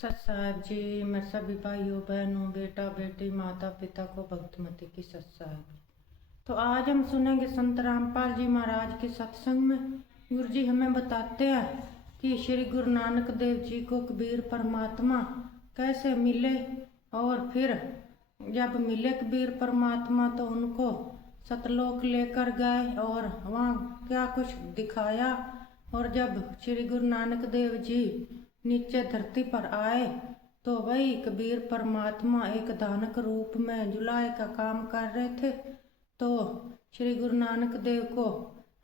सत साहब जी, मैं सभी भाइयों बहनों बेटा बेटी माता पिता को भक्तमती की सत साहब। तो आज हम सुनेंगे संत रामपाल जी महाराज के सत्संग में गुरु जी हमें बताते हैं कि श्री गुरु नानक देव जी को कबीर परमात्मा कैसे मिले, और फिर जब मिले कबीर परमात्मा तो उनको सतलोक लेकर गए और वहाँ क्या कुछ दिखाया। और जब श्री गुरु नानक देव जी नीचे धरती पर आए तो वही कबीर परमात्मा एक दानक रूप में जुलाए का काम कर रहे थे। तो श्री गुरु नानक देव को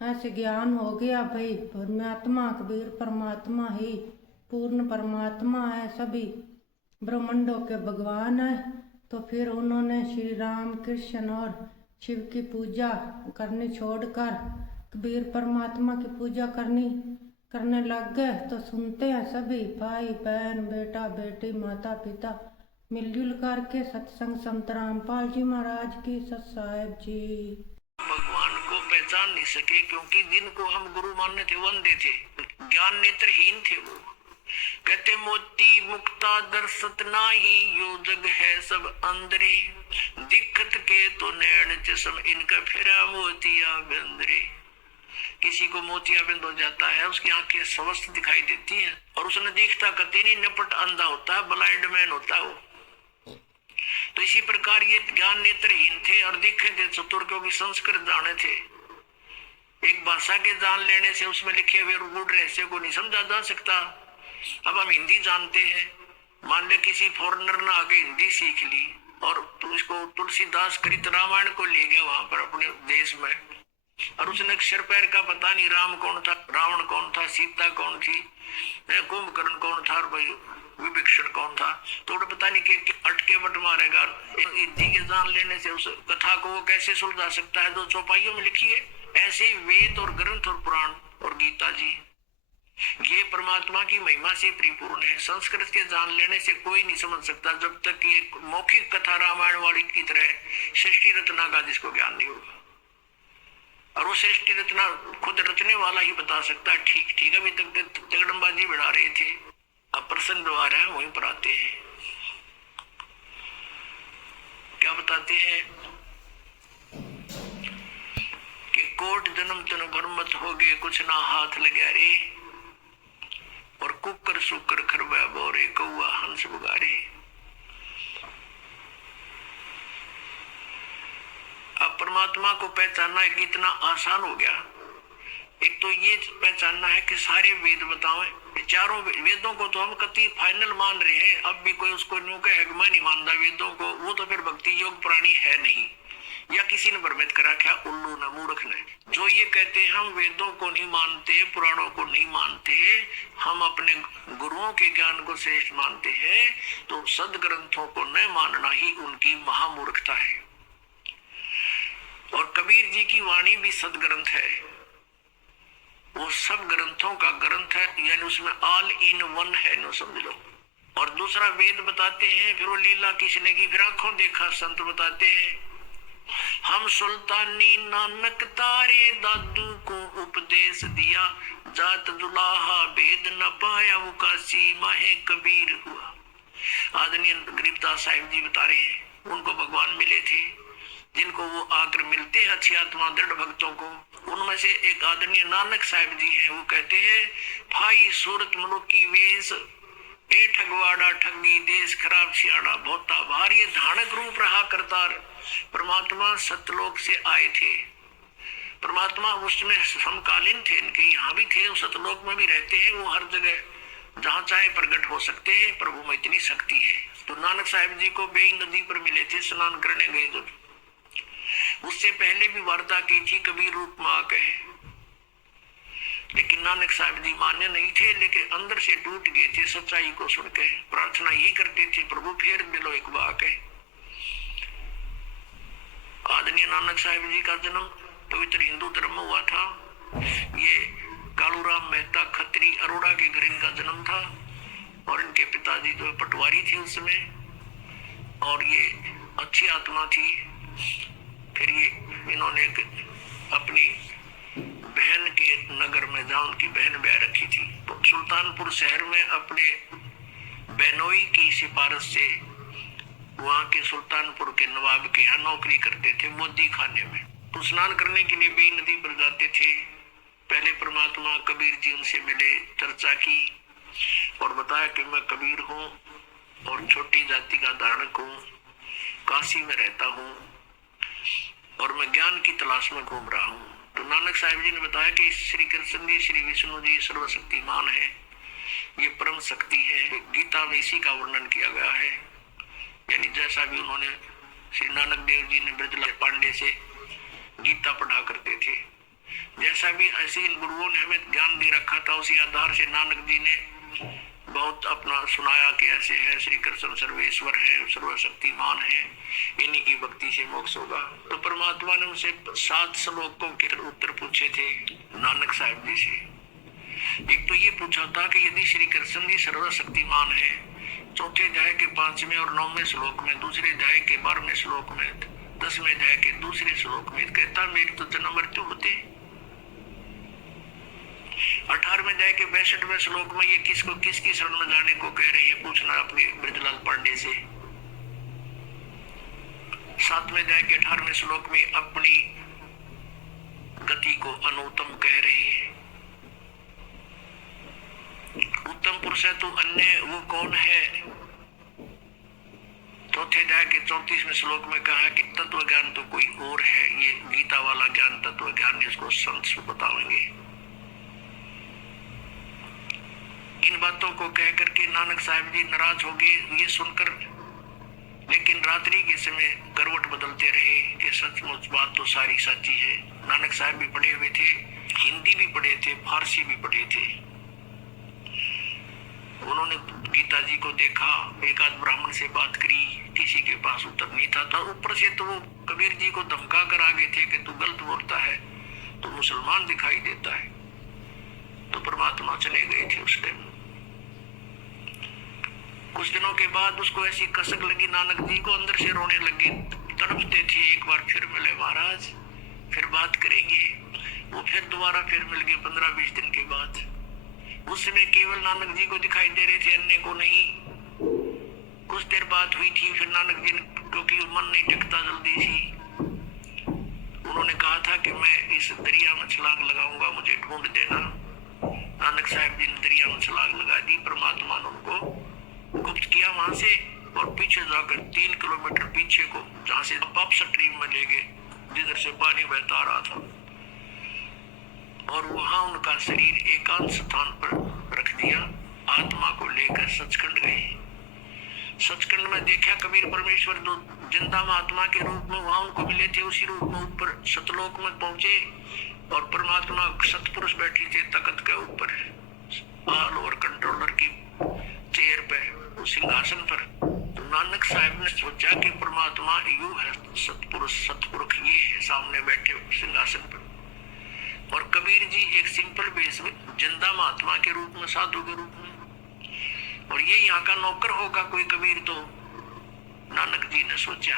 ऐसे ज्ञान हो गया भाई परमात्मा कबीर परमात्मा ही पूर्ण परमात्मा है, सभी ब्रह्मांडों के भगवान है। तो फिर उन्होंने श्री राम कृष्ण और शिव की पूजा करनी छोड़कर कबीर परमात्मा की पूजा करने लग गए। तो सुनते हैं सभी भाई बहन बेटा बेटी माता पिता मिलजुल करके सत्संग संत रामपाल जी महाराज की सत साहेब जी। भगवान को पहचान नहीं सके क्योंकि जिनको हम गुरु मानने थे वो अंधे थे, ज्ञान नेत्रहीन थे। वो कहते मोती मुक्ता दर्शत नाही, यो जग है सब अंदरे, दिक्कत के तो नैन चश्म इनका फिरा मोतिया बंदरे। किसी को मोतियाबिंद हो जाता है, उसकी आंखें स्वस्थ दिखाई देती हैं और उसने दिखता कते नहीं, नपट अंधा होता है, ब्लाइंड मैन होता है वो। तो इसी प्रकार ये ज्ञान नेत्रहीन थे और दिखे थे चतुर, क्योंकि संस्कृत जाने थे। एक भाषा के जान लेने से उसमें लिखे हुए रूढ़ रहस्य को नहीं समझा जा सकता। अब हम हिंदी जानते हैं, मान ले किसी फॉरेनर ने आके हिंदी सीख ली और उसको तुलसीदास कृत रामायण को ले गया वहां पर अपने देश में, और उसने अक्षर पैर का पता नहीं, राम कौन था, रावण कौन था, सीता कौन थी, कुंभकर्ण कौन था, विभीषण कौन था, तो पता नहीं कि अटके बट मारेगा। हिंदी के जान लेने से उस कथा को वो कैसे सुलझा सकता है, 2 चौपाइयों में लिखी है। ऐसे वेद और ग्रंथ और पुराण और गीता जी ये परमात्मा की महिमा से परिपूर्ण है। संस्कृत के जान लेने से कोई नहीं समझ सकता जब तक ये मौखिक कथा रामायण वाली की तरह सृष्टि रचना का जिसको ज्ञान नहीं होगा। और वो सृष्टि रचना खुद रचने वाला ही बता सकता है। ठीक ठीक अभी तक जगदम्बाजी बढ़ा रहे थे, अब प्रसंग जो आ रहा है वहीं पर आते हैं। क्या बताते हैं कि कोट जन्म तन भरमत हो गए, कुछ ना हाथ लगे रे, और कुकर सुकर खरबा बोरे, कौआ हंस बुगारे। अब परमात्मा को पहचानना एक इतना आसान हो गया। एक तो ये पहचानना है कि सारे वेद बताओ, चारों वेदों को तो हम कति फाइनल मान रहे हैं। अब भी कोई उसको न्यू का हेगमा नहीं मानता वेदों को, वो तो फिर भक्ति योग प्राणी है नहीं, या किसी ने भ्रमित करा क्या, उल्लू ने मूर्ख ने। जो ये कहते हैं हम वेदों को नहीं मानते, पुराणों को नहीं मानते, हम अपने गुरुओं के ज्ञान को श्रेष्ठ मानते हैं, तो सदग्रंथों को न मानना ही उनकी महामूर्खता है। और कबीर जी की वाणी भी सदग्रंथ है, वो सब ग्रंथों का ग्रंथ है, यानी उसमें ऑल इन वन है, नो समझ लो। और दूसरा वेद बताते हैं, फिर वो लीला किसने की, फिर आंखों देखा संत बताते हैं। हम सुल्तानी नानक तारे दादू को उपदेश दिया, जात दुलाहा भेद न पाया, वो काशी माहे कबीर हुआ। आदरणीय गरीबदास साहिब जी बता रहे हैं, उनको भगवान मिले थे, जिनको वो आकर मिलते हैं अच्छी आत्मा दृढ़ भक्तों को। उनमें से एक आदरणीय नानक साहिब जी हैं, वो कहते हैं भाई सूरत मनुख की वेश, ए ठगवाड़ा ठगी देश खराब सियाड़ा भोता भार, ये धानक रूप रहा करतार। परमात्मा सतलोक से आए थे, परमात्मा उसमें समकालीन थे, इनके यहाँ भी थे, सतलोक में भी रहते हैं, वो हर जगह जहाँ चाहे प्रकट हो सकते हैं, प्रभु में इतनी शक्ति है। तो नानक साहिब जी को बेई नदी पर मिले थे, स्नान करने गए जब, उससे पहले भी वार्ता की थी कबीर रूप में आके, लेकिन नानक साहब जी मान्य नहीं थे, लेकिन अंदर से टूट गए थे सच्चाई को सुन के। प्रार्थना यही करते थे, प्रभु फिर मिलो एक बार के। आदरणीय नानक साहब जी का जन्म पवित्र हिंदू धर्म में हुआ था। ये कालूराम मेहता खत्री अरोड़ा के घर इनका जन्म था, और इनके पिताजी जो पटवारी थे उसमें, और ये अच्छी आत्मा थी। फिर ये इन्होंने अपनी बहन के नगर में, जहाँ उनकी बहन ब्याह रखी थी, तो सुल्तानपुर शहर में अपने बहनों बिश्नोई की सिफारिश से वहां के सुल्तानपुर के नवाब के यहाँ नौकरी करते थे मोदी खाने में। तो स्नान करने के लिए बेई नदी पर जाते थे। पहले परमात्मा कबीर जी उनसे मिले, चर्चा की और बताया कि मैं कबीर हूँ और छोटी जाति का धारक हूँ, काशी में रहता हूँ और मैं ज्ञान की तलाश में घूम रहा हूँ। तो नानक साहिब जी ने बताया कि श्री कृष्ण जी, श्री विष्णु जी सर्वशक्तिमान है, ये परम शक्ति है। गीता में इसी का वर्णन किया गया है। यानी जैसा भी उन्होंने श्री नानक देव जी ने ब्रजलाल पांडे से गीता पढ़ा करते थे, जैसा भी ऐसे इन गुरुओं ने हमें ज्ञान दे रखा था, उसी आधार से नानक जी ने बहुत अपना सुनाया कि ऐसे है, श्री कृष्ण सर्वेश्वर है, सर्वशक्तिमान है, इन्हीं की भक्ति से मोक्ष होगा। तो परमात्मा ने उनसे 7 श्लोकों के उत्तर पूछे थे नानक साहिब जी से। एक तो ये पूछा था कि यदि श्री कृष्ण जी सर्वशक्तिमान है, चौथे अध्याय के 5वें और 9वें श्लोक में, दूसरे अध्याय के 12वें श्लोक में, 10वें अध्याय के दूसरे श्लोक में कहता मेरी तो जन्म मृत्यु होते। 18वें अध्याय के 62वें श्लोक में ये किसको किसकी शरण में जाने को कह रही है, पूछना अपने ब्रजलाल पांडे से। 7वें अध्याय के 18वें श्लोक में अपनी गति को अनुत्तम कह रही है। उत्तम पुरुष है तो अन्य वो कौन है। चौथे अध्याय के 34वें श्लोक में कहा कि तत्व ज्ञान तो कोई और है, ये गीता वाला ज्ञान तत्व ज्ञान इसको संत बताएंगे। इन बातों को कह करके नानक साहिब जी नाराज हो गए ये सुनकर, लेकिन रात्रि के समय करवट बदलते रहे कि सचमुच बात तो सारी सच्ची है। नानक साहिब भी पढ़े हुए थे, हिंदी भी पढ़े थे, फारसी भी पढ़े थे। उन्होंने गीता जी को देखा, एक आध ब्राह्मण से बात करी, किसी के पास उत्तर नहीं था। ऊपर से तो वो कबीर जी को धमका कर आ गए थे कि तू गलत बोलता है, तो मुसलमान दिखाई देता है। तो परमात्मा चले गए थे उस टाइम। कुछ दिनों के बाद उसको ऐसी कसक लगी, नानक जी को अंदर से रोने लगी, तड़पते थे। एक बार फिर मिले महाराज, फिर बात करेंगे। वो फिर दोबारा फिर मिल गए 15-20 दिन के बाद। उस समय केवल नानक जी को दिखाई दे रहे थे, अन्य को नहीं। कुछ देर बात हुई थी, फिर नानक जी ने, क्योंकि मन नहीं टिकता जल्दी सी, उन्होंने कहा था कि मैं इस दरिया में छलांग लगाऊंगा, मुझे ढूंढ देना। नानक साहिब जी ने दरिया में छलांग लगा दी। परमात्मा ने उनको गुप्त किया वहां से और पीछे जाकर 3 किलोमीटर पीछे को, जहाँ से पाप स्ट्रीम में ले गए, जिधर से पानी बहता रहा था, और वहां उनका शरीर एकांत स्थान पर रख दिया। आत्मा को लेकर सचखंड गए। सचखंड में देखा कबीर परमेश्वर दो जिंदा महात्मा के रूप में वहां उनको मिले थे। उसी रूप में ऊपर सतलोक में पहुंचे और परमात्मा सतपुरुष बैठी थे तख्त के ऊपर, ऑल ओवर कंट्रोलर की चेयर पे, उस सिंहासन पर। तो नानक साहब ने सोचा कि परमात्मा यू है, सतपुरुष सतपुरुष ये है सामने बैठे सिंहासन पर। और कबीर जी एक सिंपल बेस में जिंदा महात्मा के रूप में, साधु के रूप में, और ये यहाँ का नौकर होगा कोई कबीर। तो नानक जी ने सोचा।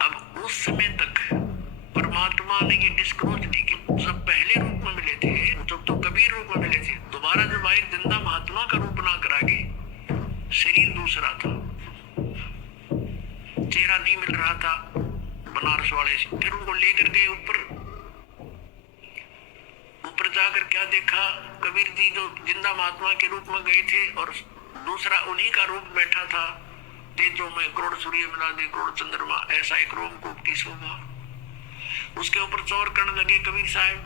अब उस समय तक परमात्मा ने ये डिस्क्लोज नहीं कि जब पहले रूप में मिले थे, जब तो कबीर रूप में मिले थे, दोबारा जब आए जिंदा महात्मा का रूप ना करागे, शरीर दूसरा था, चेहरा नहीं मिल रहा था बनारस वाले से। फिर उनको लेकर गए ऊपर। ऊपर जाकर क्या देखा, कबीर जी जो जिंदा महात्मा के रूप में गए थे और दूसरा उन्हीं का रूप बैठा था। तेजों में करोड़ सूर्य मिला दे करोड़ चंद्रमा, ऐसा एक रोमकूप की शोभा। उसके ऊपर चौर करने लगे कबीर साहब।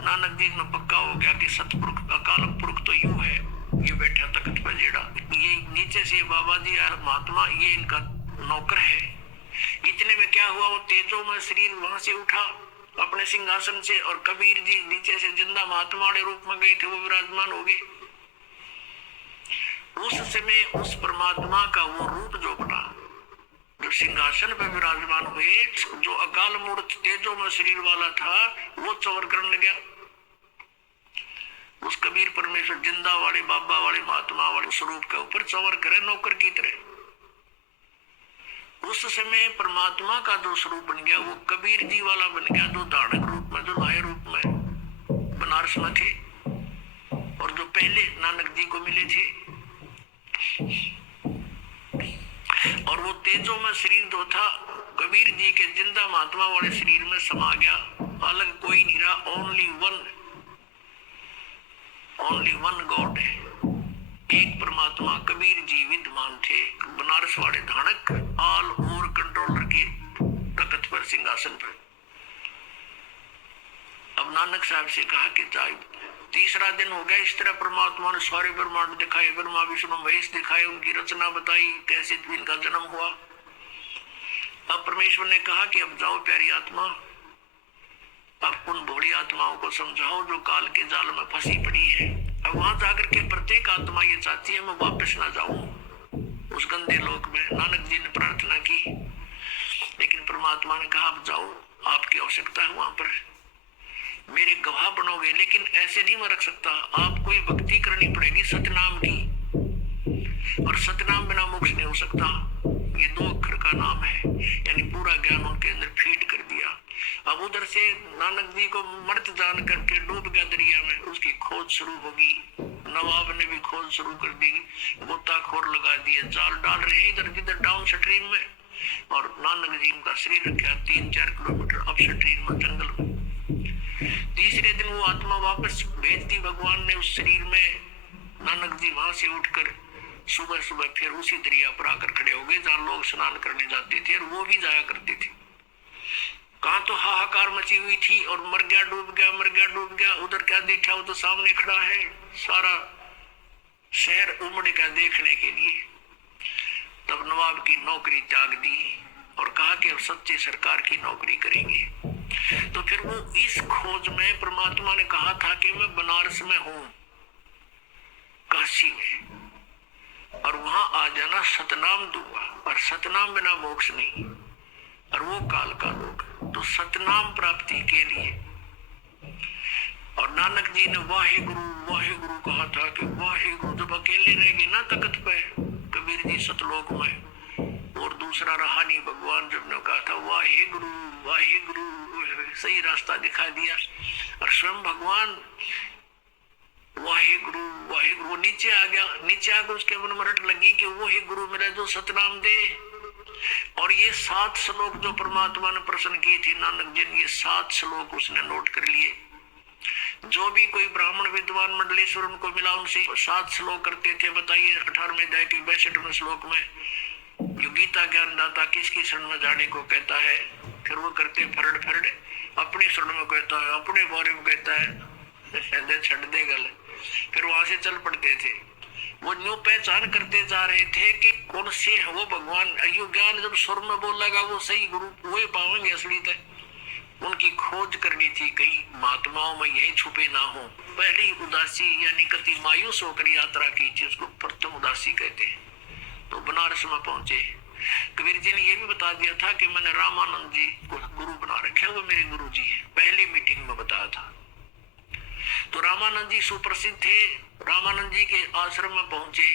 नानक जी में पक्का हो गया कि सतपुरुष अकाल पुरुष तो यूं है, ये बैठा तख्त पर जेड़ा, ये नीचे से बाबा जी महात्मा, ये इनका नौकर है। इतने में क्या हुआ, वो तेजों में शरीर वहां से उठा अपने सिंहासन से, और कबीर जी नीचे से जिंदा महात्मा वाले रूप में गए थे, वो विराजमान हो गए। उस समय उस परमात्मा का वो रूप जो बना, जो सिंहासन पर विराजमान हुए, जो अकाल मूर्त तेजों में शरीर वाला था, वो चौर करने लगा। उस कबीर परमेश्वर जिंदा वाले बाबा वाले महात्मा वाले स्वरूप के ऊपर चौर करे नौकर की तरह। उस समय परमात्मा का जो स्वरूप बन गया वो कबीर जी वाला बन गया, जो धारणक रूप में, जो लाए रूप में बनारस में थे। पहले नानक जी को मिले थे, और वो तेजों में शरीर जो था कबीर जी के जिंदा महात्मा वाले शरीर में समा गया, अलग कोई नहीं रहा, ओनली वन गॉड है, एक परमात्मा कबीर जी विद्यमान थे, बनारस वाले धानक, ऑल ओवर कंट्रोलर के तख्त पर, सिंहासन पर। अब नानक साहब से कहा कि साहब तीसरा दिन हो गया, इस तरह परमात्मा ने सारे ब्रह्मांड दिखाए, ब्रह्मा विष्णु महेश दिखाए, उनकी रचना बताई, कैसे इनका जन्म हुआ। अब परमेश्वर ने कहा कि अब जाओ प्यारी आत्मा, अब उन भोली आत्माओं को समझाओ जो काल के जाल में फंसी पड़ी है। अब वहां जाकर के प्रत्येक आत्मा ये चाहती है मैं वापस ना जाऊं उस गंदे लोक में। नानक जी ने प्रार्थना की, लेकिन परमात्मा ने कहा अब जाओ, आपकी आवश्यकता है वहां पर, मेरे गवाह बनोगे, लेकिन ऐसे नहीं मैं रख सकता, आपको ये भक्ति करनी पड़ेगी सतनाम की, और सतनाम बिना मोक्ष नहीं हो सकता। ये 2 अक्षर का नाम है, यानी पूरा ज्ञान उनके अंदर फीड कर दिया। अब उधर से नानक जी को मर्द जान करके डूब गया दरिया में, उसकी खोज शुरू होगी। नवाब ने भी खोज शुरू कर दी, गोताखोर लगा दिए, जाल डाल रहे इधर जिधर डाउन स्ट्रीम में, और नानक जी का शरीर रखा 3-4 किलोमीटर अप स्ट्रीम में, जंगल में। तीसरे दिन वो आत्मा वापस भेज दी भगवान ने उस शरीर में। नानक जी वहां से उठकर सुबह सुबह फिर उसी दरिया पर आकर खड़े हो गए जहां लोग स्नान करने जाते थे, और वो भी जाया करते थे। कहां तो हाहाकार मची हुई थी, और मर गया डूब गया, मर गया डूब गया। उधर क्या देखा, वो तो सामने खड़ा है, सारा शहर उमड़ गया देखने के लिए। तब नवाब की नौकरी त्याग दी और कहा कि अब सच्चे सरकार की नौकरी करेंगे। तो फिर वो इस खोज में परमात्मा ने कहा था कि मैं बनारस में हूं, काशी में, और वहां आ जाना, सतनाम दूंगा, और सतनाम बिना मोक्ष नहीं, और वो काल का लोग। तो सतनाम प्राप्ति के लिए, और नानक जी ने वाहे गुरु कहा था कि वाहे गुरु, जब अकेले रह गए ना तख्त पे कबीर जी सतलोक में, और दूसरा रहा नहीं भगवान, जब ने कहा था वाहे गुरु सही रास्ता दिखा दिया, और स्वयं भगवान वाहे गुरु नीचे आ गया। नीचे आकर उसके मन में रट लगी कि वो ही गुरु मिले जो सतनाम दे। और ये 7 श्लोक जो परमात्मा ने प्रश्न किए थे नानक जी ने, ये 7 श्लोक उसने नोट कर लिए। जो भी कोई ब्राह्मण विद्वान मंडलेश्वर उनको मिला, उनसे 7 श्लोक करते थे। बताइए 18वें अध्याय के 62वें श्लोक में जो गीता ज्ञान दाता किसकी शरण में जाने को कहता है, फिर वो करते फरड़ अपने शरण में कहता है, अपने बारे में कहता है, छड़ दे गल। फिर वहां से चल पड़ते थे। वो न्यू पहचान करते जा रहे थे कि कौन से है वो भगवान। अयो ज्ञान जब स्वर में बोलेगा वो सही गुरु वही पाएंगे असली तक। उनकी खोज करनी थी, कहीं महात्माओं में यही छुपे ना हो। पहली उदासी यानी कति मायूस होकर यात्रा की थी, उसको प्रथम उदासी कहते हैं। तो बनारस में पहुंचे। कबीर जी ने यह भी बता दिया था कि मैंने रामानंद जी को गुरु बना रखा है, वो मेरे गुरु जी है, पहली मीटिंग में बताया था। तो रामानंद जी सुप्रसिद्ध थे। रामानंद जी के आश्रम में पहुंचे,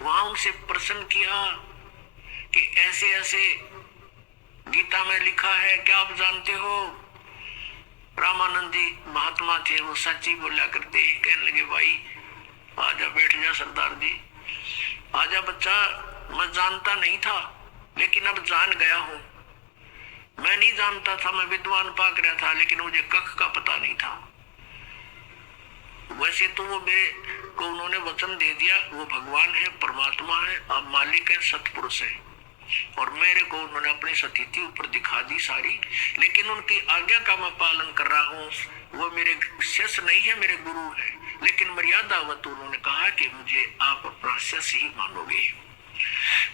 वहां उनसे प्रश्न किया कि ऐसे ऐसे गीता में लिखा है, क्या आप जानते हो? रामानंद जी महात्मा थे, वो सच्ची बोला करते। कहने लगे भाई आजा, बैठ जा सरदार जी, आजा बच्चा, मैं जानता नहीं था लेकिन अब जान गया हूं। मैं नहीं जानता था, मैं विद्वान पाक रहा था, लेकिन मुझे कख का पता नहीं था। वैसे तो वो मेरे को उन्होंने वचन दे दिया, वो भगवान है, परमात्मा है, अब मालिक है, सतपुरुष है, और मेरे को उन्होंने अपनी स्थिति ऊपर दिखा दी सारी, लेकिन उनकी आज्ञा का मैं पालन कर रहा हूँ। वो मेरे शिष्य नहीं है, मेरे गुरु है, लेकिन मर्यादावत उन्होंने कहा कि मुझे आप अपना शिष्य ही मानोगे।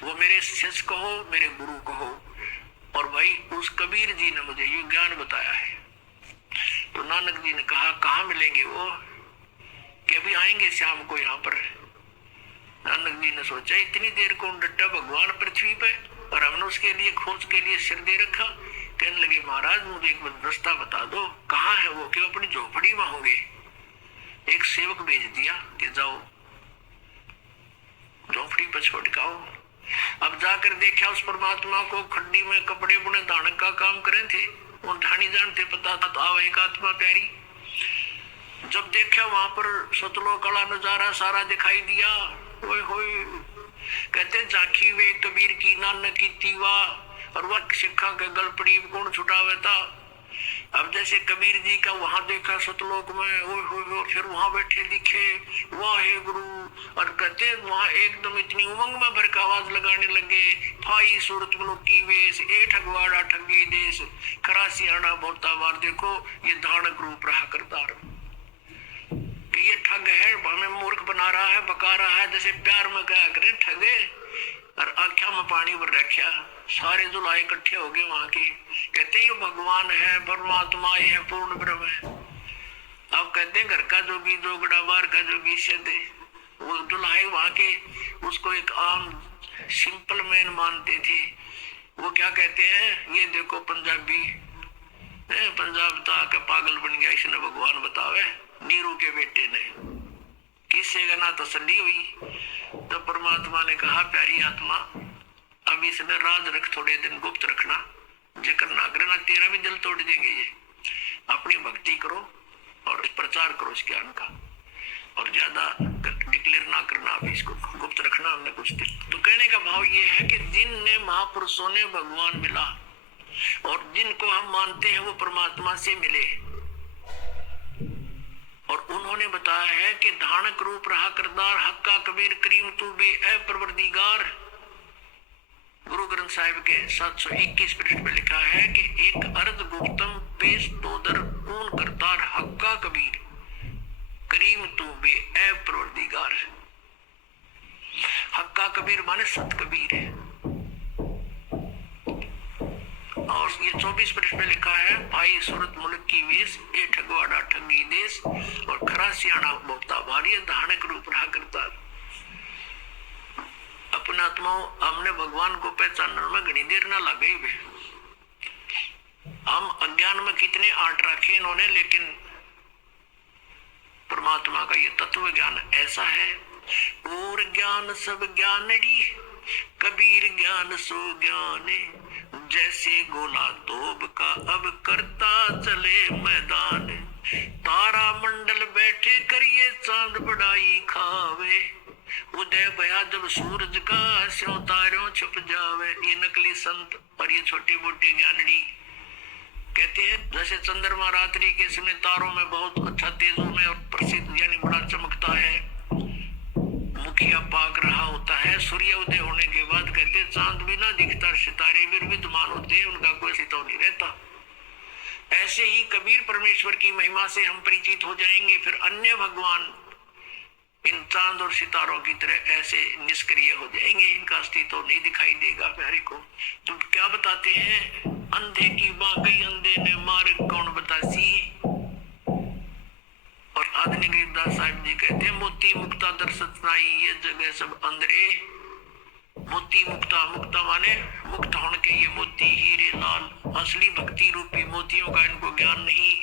वो मेरे शिष्य कहो, मेरे गुरु कहो। और भाई उस कबीर जी ने मुझे ये ज्ञान बताया है। तो नानक जी ने कहा कहाँ मिलेंगे वो? कि अभी आएंगे शाम को यहाँ पर। नानक जी ने सोचा इतनी देर कौन डटा भगवान पृथ्वी पे, और हमने उसके लिए खोज के लिए सिर दे रखा। कहने लगे महाराज मुझे एक रास्ता बता दो, कहाँ है वो? क्यों अपनी झोपड़ी में होंगे। एक सेवक भेज दिया कि जाओ झोपड़ी पर छोड़ के आओ। अब जाकर देखा उस परमात्मा को, खड्डी में कपड़े बुने धानक का काम करे थे, वो ढाणी जानते, पता था तो आओ एक आत्मा प्यारी। जब देखा वहां पर सतलोक का नजारा सारा दिखाई दिया, ओए होए, कहते झांकी वे कबीर की नानक की तीवा, और वह सिक्खा के गल पड़ी कौन छुटावे था। अब जैसे कबीर जी का वहां देखा सतलोक में, ओए होए, फिर वहां बैठे दिखे, वाह हे गुरु, और कहते वहां एकदम इतनी उमंग में भर का आवाज लगाने लगे, फाई सूरत मनुकी वेश, ए ठगवाड़ा ठगी देश, खरा सियाणा बोलता बार। देखो ये धानक रूप रहा करतार, कि ये ठग है, हमें मूर्ख बना रहा है, बका रहा है, जैसे प्यार में कहा करे ठगे, और आख्या में पानी भर रखा। सारे जुलाए इकट्ठे हो गए वहां के, कहते ये भगवान है, परमात्मा ये है, पूर्ण ब्रह्म है। अब कहते हैं घर का जोगी जोगड़ा, बाहर का जोगी सीधे। वो दुल्हाई वहां के उसको एक आम सिंपल मैन मानते थे। वो क्या कहते हैं, ये देखो पंजाबी पंजाब तो आके पागल बन गया, इसने भगवान बतावे, नीरू के बेटे ने, किससे का ना तसल्ली हुई। तो परमात्मा ने कहा, प्यारी आत्मा अब इसने राज रख, थोड़े दिन गुप्त रखना, जिक्र ना करना, तेरा भी दिल तोड़ देंगे ये। अपनी भक्ति करो और प्रचार करो इस ज्ञान का, और ज्यादा डिक्लेयर ना करना, अभी इसको गुप्त रखना हमने कुछ दिन। तो कहने का भाव ये है कि जिनने महापुरुषों ने भगवान मिला, और जिनको हम मानते हैं वो परमात्मा से मिले, और उन्होंने बताया है कि धानक रूप रहा करदार, हक्का कबीर करीम तू बे ए परवरदिगार। गुरु ग्रंथ साहिब के 721 पृष्ठ में लिखा है कि एक अर्ध गुप्तम पेश तोदर कौन करतार, हक्का कबीर करीम तू बे ए परवरदिगार। हक्का कबीर माने सत कबीर है। और ये 24 पृष्ठ में लिखा है, भाई सूरत मुल्क की वेश, ए ठगवाड़ा ठगी देश, और खरा सियाणा बोलता भारी, धानक रूप रहा करता। अपने आत्माओं, हमने भगवान को पहचानने में घनी देर ना लग गई। हम अज्ञान में कितने आट रखे इन्होंने, लेकिन परमात्मा का ये तत्व ज्ञान ऐसा है। और ज्ञान सब ज्ञानड़ी, कबीर ज्ञान सो ज्ञाने, जैसे गोला तोब का अब करता चले मैदान, तारा मंडल बैठे करिए चांद बड़ाई खावे, उदय भया जब सूरज का स्यों तारों छुप जावे। ये नकली संत और ये छोटे मोटे ज्ञानड़ी कहते हैं, जैसे चंद्रमा रात्रि के समय तारों में बहुत अच्छा तेजों में और प्रसिद्ध यानी बड़ा चमकता है, मुखिया पाक रहा होता है, सूर्य उदय होने के बाद कहते चांद भी ना दिखता, सितारे भी विद्यमान होते हैं, उनका कोई अस्तित्व नहीं रहता। ऐसे ही कबीर परमेश्वर की महिमा से हम परिचित हो जाएंगे, फिर अन्य भगवान इन चांद और सितारों की तरह ऐसे निष्क्रिय हो जाएंगे, इनका अस्तित्व नहीं दिखाई देगा प्यारे को। तो क्या बताते हैं, अंधे की बागई अंधे ने मार्ग कौन बतासी। और आधुनिक गरीबदास साहिब जी कहते हैं, मोती मुक्ता दर्शत नाई, ये जगह सब अंधरे। मोती मुक्ता, मुक्ता माने मुक्त होने के, ये मोती हीरे लाल, असली भक्ति रूपी मोतियों का इनको ज्ञान नहीं,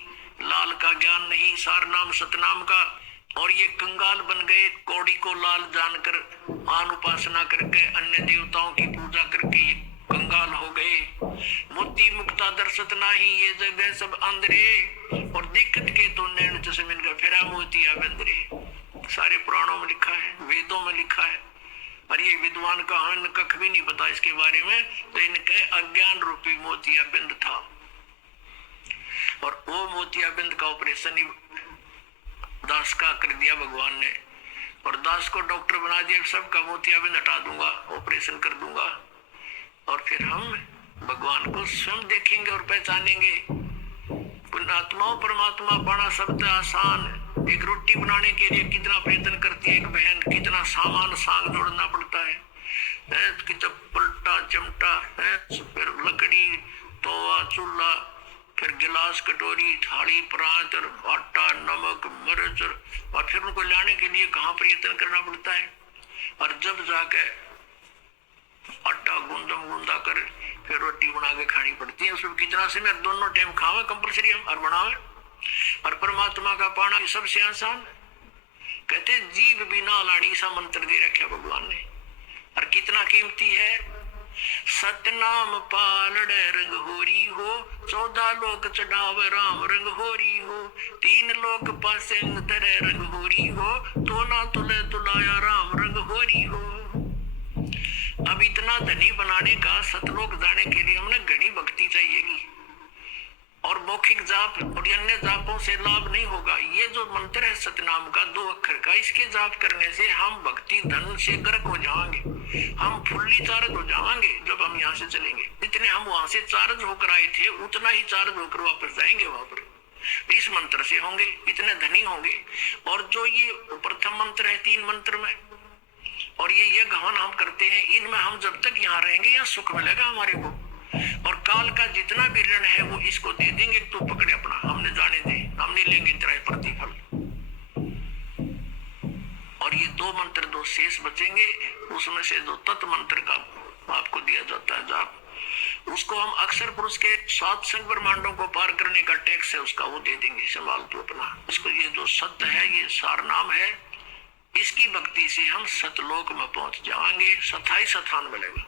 लाल का ज्ञान नहीं, सार नाम सतनाम का। और ये कंगाल बन गए, कौड़ी को लाल जानकर आन उपासना करके अन्य देवताओं की पूजा करके ये कंगाल हो गए। मोती मुक्ता दर्शत नाही, ये जगह सब अंधरे, और दिक्कत के तो नैन चश्मे का फेरा मोतिया बंदरे। सारे पुराणों में लिखा है, वेदों में लिखा है, और ये विद्वान का हमें कख भी नहीं पता इसके बारे में। तो इनके अज्ञान रूपी मोतिया बिंद था, और वो मोतिया बिंद का ऑपरेशन दास का कर दिया भगवान ने, और दास को डॉक्टर बना दिया, सबका मोतियाबिंद हटा दूंगा, ऑपरेशन कर दूंगा, और फिर हम भगवान को स्वयं देखेंगे और पहचानेंगे। पुण्यात्माओं, परमात्मा पाना शब्द आसान। एक रोटी बनाने के लिए कितना प्रयत्न करती है एक बहन, कितना सामान सांग जोड़ना पड़ता है, पलटा चिमटा, फिर लकड़ी, तवा, चूल्हा, फिर गिलास, कटोरी, थाली, परात, और आटा, नमक, मिर्च, और फिर उनको लाने के लिए कहाँ प्रयत्न करना पड़ता है। और जब जाके आटा गूंदा कर फिर रोटी बना के खानी पड़ती है, उसमें कितना समय, दोनों टाइम खावे कंपल्सरी हम और बनावे। और परमात्मा का पाना सबसे आसान। कहते जीव बिना लाड़ी सा मंत्र दे रखा भगवान ने, और कितना कीमती है। सतनाम पालड़े रंग होरी हो, 14 लोक चढ़ावे राम रंग होरी हो, 3 लोक पासे धरे रंग होरी हो, तो ना तुले तुलाया राम रंग होरी हो। अब इतना धनी बनाने का, सतलोक जाने के लिए हमने घनी भक्ति चाहिएगी, और मौखिक जाप और अन्य जापों से लाभ नहीं होगा। ये जो मंत्र है सतनाम का 2 अक्षर का, इसके जाप करने से हम भक्ति धन से गर्क हो जाएंगे, हम फुल्ली चार्ज हो जाएंगे। जब हम यहाँ से चलेंगे, जितने हम वहां से चार्ज होकर आए थे उतना ही चार्ज होकर वापस जाएंगे वहां पर। इस मंत्र से होंगे, इतने धनी होंगे। और जो ये प्रथम मंत्र है 3 मंत्र में, और ये यज्ञ हवन हम करते हैं, इनमें हम जब तक यहाँ रहेंगे यहाँ सुख मिलेगा हमारे को, और काल का जितना भी ऋण है वो इसको दे देंगे। तू पकड़े अपना, हमने जाने दे, हम नहीं लेंगे तेरा प्रतिफल। और ये 2 मंत्र 2 शेष बचेंगे, उसमें से जो तत् मंत्र का आपको दिया जाता है जाप, उसको हम अक्षर पुरुष के 7 संग ब्रह्मांडों को पार करने का टैक्स है उसका, वो दे देंगे। संभाल तू अपना इसको। ये जो सत्य है, ये सार नाम है, इसकी भक्ति से हम सतलोक में पहुंच जाएंगे, 27 स्थान मिलेगा।